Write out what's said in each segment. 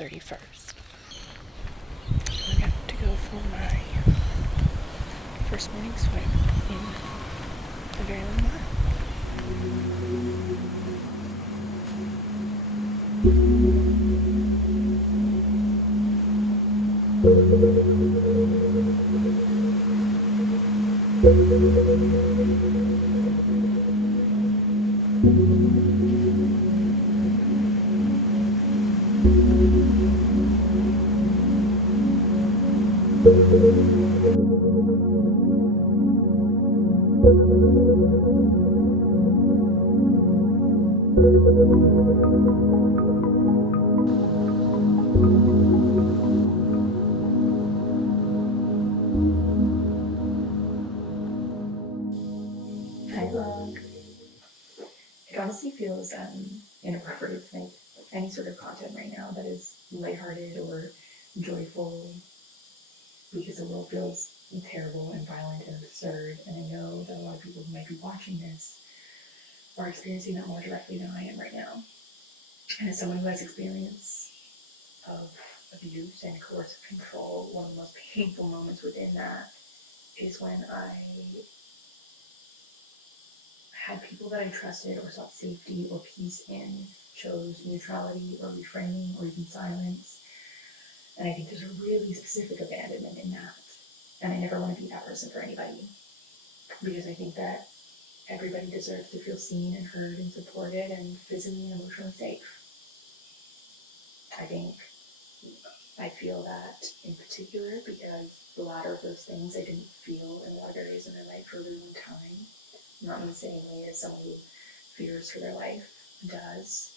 31st. I got to go for my first morning swim in a very long while. Hi, vlog. It honestly feels inappropriate to make any sort of content right now that is lighthearted or joyful because the world feels terrible and violent and absurd. And I know that a lot of people who might be watching this are experiencing that more directly than I am right now. And as someone who has experience of abuse and coercive control, one of the most painful moments within that is when I had people that I trusted or sought safety or peace in chose neutrality or reframing or even silence. And I think there's a really specific abandonment in that. And I never want to be that person for anybody, because I think that everybody deserves to feel seen and heard and supported and physically and emotionally safe. I feel that in particular because the latter of those things I didn't feel in a lot of areas in my life for a really long time. Not in the same way as someone who fears for their life does,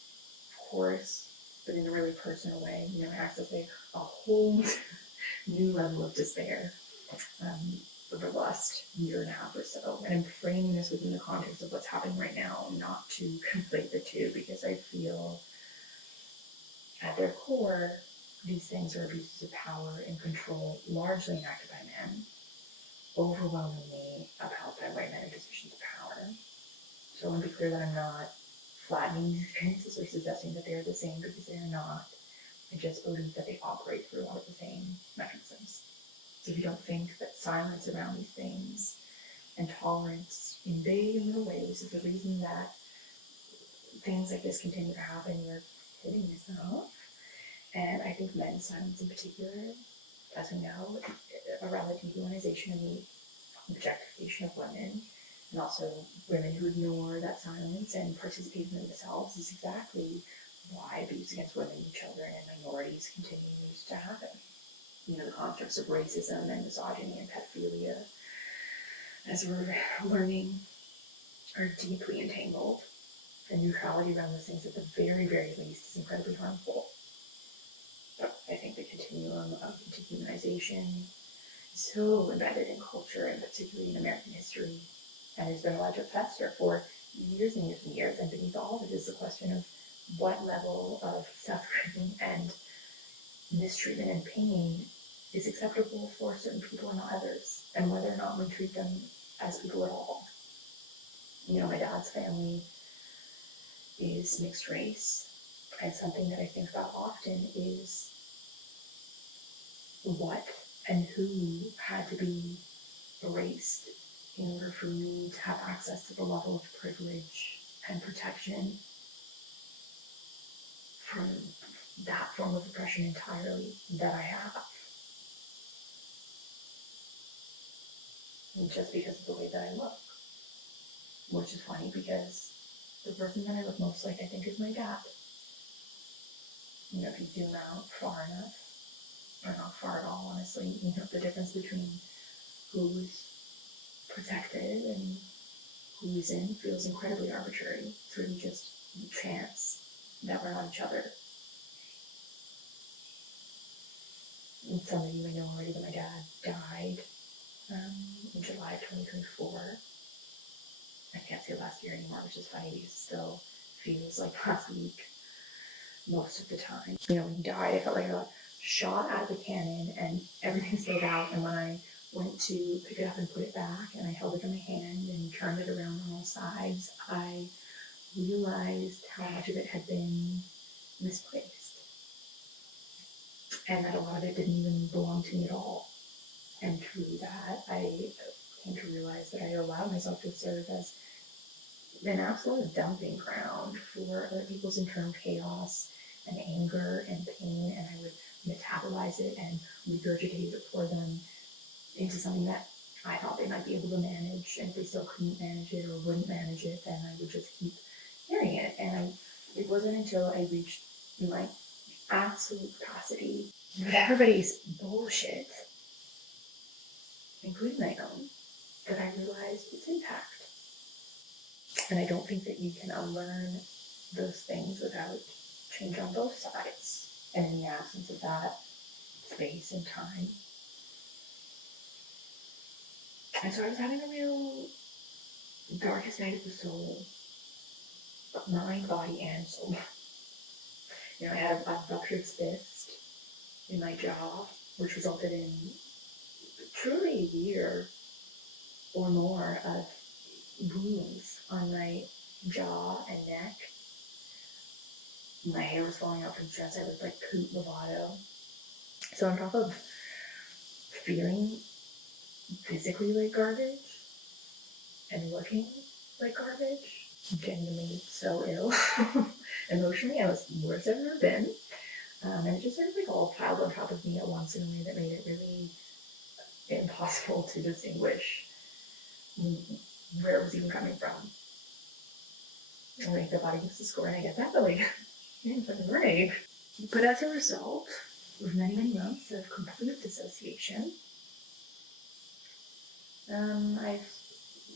of course, but in a really personal way. I accessed a whole new level of despair over the last year and a half or so. And I'm framing this within the context of what's happening right now, not to conflate the two, because I feel at their core, these things are abuses of power and control, largely enacted by men, overwhelmingly upheld by white men in positions of power. So I want to be clear that I'm not flattening these experiences or suggesting that they're the same, because they are not. I just believe that they operate through a lot of the same mechanisms. So if you don't think that silence around these things and tolerance in big and little ways is the reason that things like this continue to happen, you're kidding yourself. And I think men's silence in particular, as we know, around the dehumanization and the objectification of women, and also women who ignore that silence and participate in themselves, is exactly why abuse against women, children, and minorities continues to happen. The constructs of racism and misogyny and pedophilia, as we're learning, are deeply entangled. And neutrality around those things, at the very, very least, is incredibly harmful. But I think the continuum of dehumanization is so embedded in culture, and particularly in American history, and has been allowed to fester for years and years and years. And beneath all of it is the question of what level of suffering and mistreatment and pain is acceptable for certain people and not others, and whether or not we treat them as people at all. My dad's family is mixed race, and something that I think about often is what and who had to be erased in order for me to have access to the level of privilege and protection from that form of oppression entirely that I have. And just because of the way that I look. Which is funny, because the person that I look most like, I think, is my dad. If you zoom out far enough, or not far at all, honestly, the difference between who's protected and who isn't feels incredibly arbitrary. It's really just chance that we're not each other. And some of you may know already that my dad died in July of 2024. I can't say last year anymore, which is funny because it still feels like last week most of the time. When he died, I felt like I got shot out of a cannon and everything spilled out. And when I went to pick it up and put it back, and I held it in my hand and turned it around on all sides, I realized how much of it had been misplaced. and that a lot of it didn't even belong to me at all. And through that, I came to realize that I allowed myself to serve as an absolute dumping ground for other people's internal chaos and anger and pain, and I would metabolize it and regurgitate it for them into something that I thought they might be able to manage, and if they still couldn't manage it or wouldn't manage it, then I would just keep carrying it. And it wasn't until I reached my absolute capacity with everybody's bullshit, including my own, that I realized its impact. And I don't think that you can unlearn those things without change on both sides. And in the absence of that space and time. And so I was having a real darkest night of the soul, mind, body, and soul. You know, I had a ruptured cyst in my jaw, which resulted in truly a year or more of wounds on my jaw and neck. My hair was falling out from stress. I looked like Coot Lovato. So on top of feeling physically like garbage and looking like garbage, genuinely so ill emotionally, I was worse I've ever been. And it just sort of like all piled on top of me at once in a way that made it really impossible to distinguish where it was even coming from. And like the body keeps the score, and I get that, but like, it's fucking great. But as a result of many, many months of complete dissociation, I've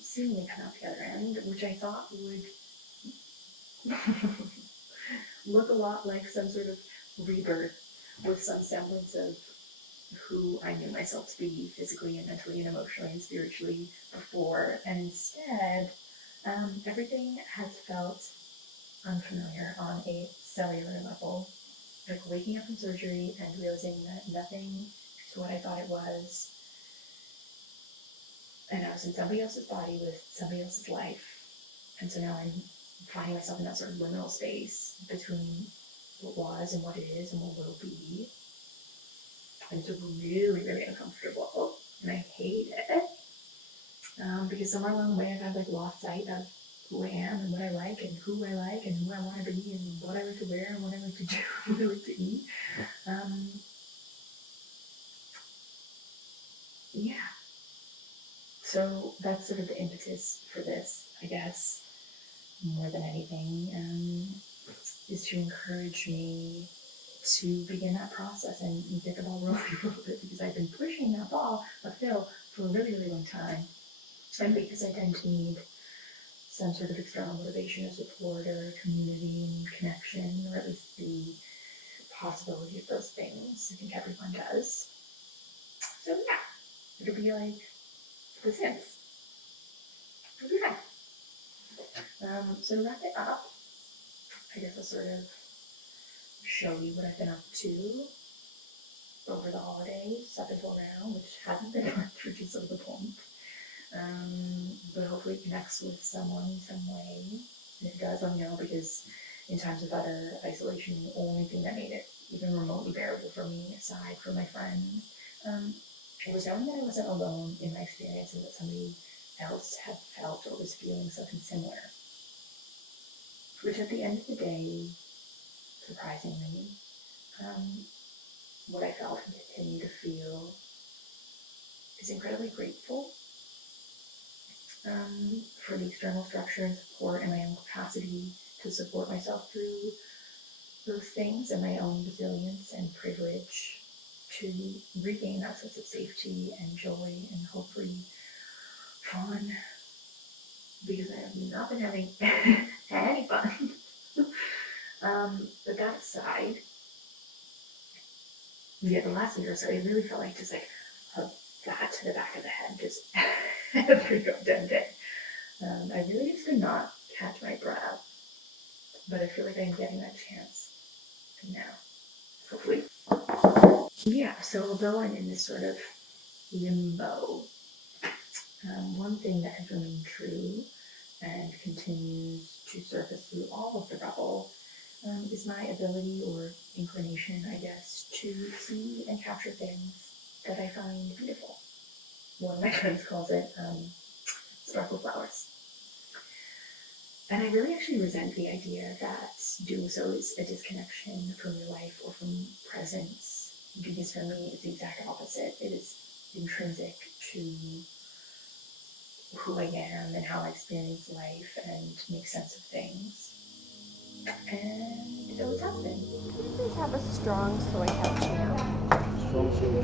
seemingly come out the other end, which I thought would look a lot like some sort of rebirth with some semblance of who I knew myself to be physically and mentally and emotionally and spiritually before. And instead, everything has felt unfamiliar on a cellular level. Like waking up from surgery and realizing that nothing is what I thought it was. And I was in somebody else's body with somebody else's life. And so now I'm finding myself in that sort of liminal space between what was and what is and what will be. And it's really, really uncomfortable. And I hate it. Because somewhere along the way I've had like lost sight of who I am and what I like and who I like and who I want to be and what I like to wear and what I like to do and what I like to eat. Yeah. So that's sort of the impetus for this, I guess, more than anything, is to encourage me to begin that process and get the ball rolling a little bit, because I've been pushing that ball uphill for a really, really long time. And because I tend to need some sort of external motivation or support or community and connection, or at least the possibility of those things. I think everyone does. So yeah, it'll be like The Sims. It'll be fun. So to wrap it up, I guess I'll sort of show you what I've been up to over the holidays up until now, which hasn't been much, which is sort of the point. But hopefully it connects with someone in some way. And if it does, let me know, because in times of utter isolation, the only thing that made it even remotely bearable for me, aside from my friends, was knowing that I wasn't alone in my experience and that somebody else had felt or was feeling something similar. Which at the end of the day, surprisingly, what I felt and continue to feel is incredibly grateful for the external structure and support and my own capacity to support myself through those things, and my own resilience and privilege to regain that sense of safety and joy and hopefully fun, because I have not been having any fun. But that aside, yeah, the last year or so, it really felt like just like a bat to the back of the head, just every goddamn day. I really just could not catch my breath, but I feel like I'm getting that chance now, hopefully. Yeah, so although I'm in this sort of limbo, one thing that has remained true and continues to surface through all of the rubble is my ability or inclination, I guess, to see and capture things that I find beautiful. One of my friends calls it sparkle flowers. And I really actually resent the idea that doing so is a disconnection from your life or from presence, because for me it's the exact opposite. It is intrinsic to who I am and how I experience life and make sense of things. And it always has been. Please have a strong soy cappuccino. Strong soda.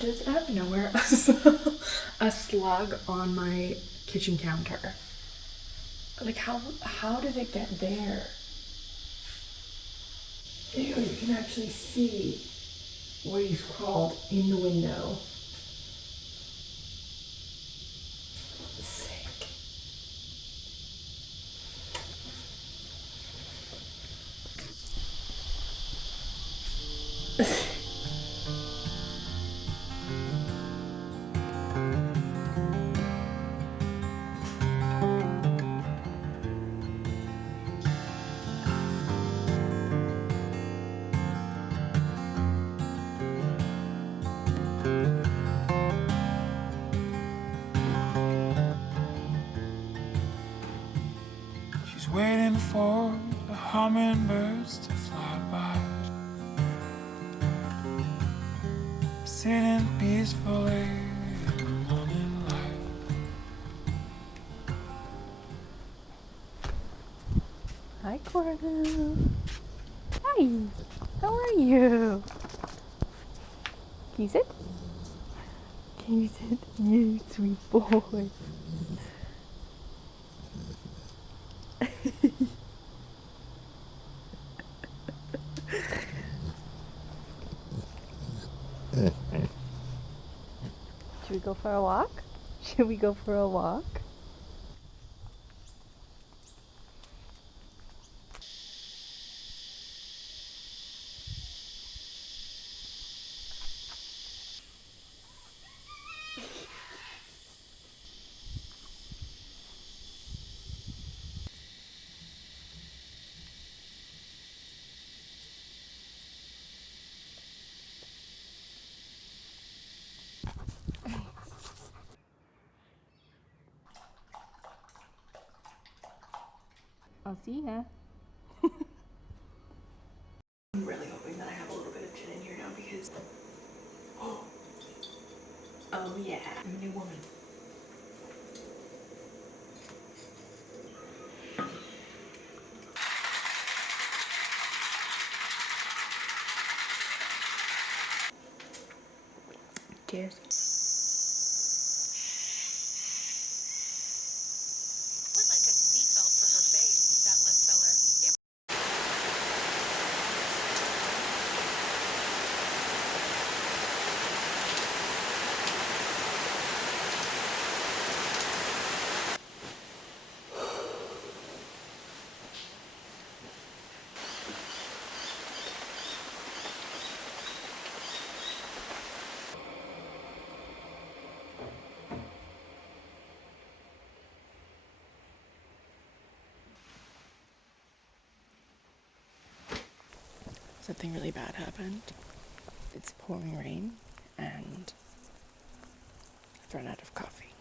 Just out of nowhere, a slug on my kitchen counter. Like how did it get there? Ew, you can actually see where he's crawled in the window. Sick. She's waiting for the hummingbirds to fly by, sitting peacefully in the morning light. Hi, Cordo. Hi. How are you? Can you sit? Can you sit? You sweet boy. Should we go for a walk? Should we go for a walk? I'll see ya. I'm really hoping that I have a little bit of gin in here now because, oh yeah, I'm a new woman. Cheers. Something really bad happened. It's pouring rain and I've run out of coffee.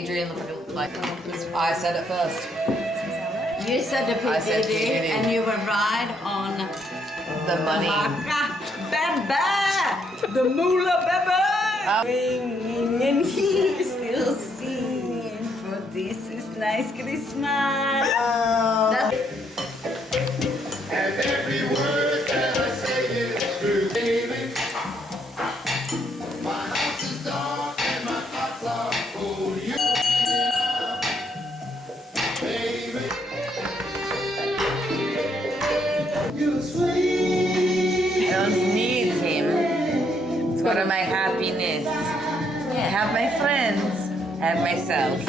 Adrian fucking like. I said it first. You said the I said PDD PDD. and you were right on The money. Baba! The moolah baba! Ringing and he's still singing for this is nice Christmas. That's And every word that I say is true. Baby, my house is dark and my thoughts are full. You baby, you sweet. I don't need him. It's part of my happiness. Yeah, I have my friends. I have myself.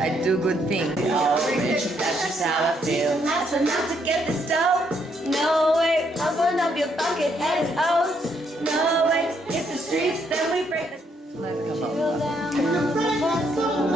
I do good things. that's just how I feel. That's enough to get this dough. No way, open up your bucket headed house. No way, hit the streets, then we break the. Let's come on.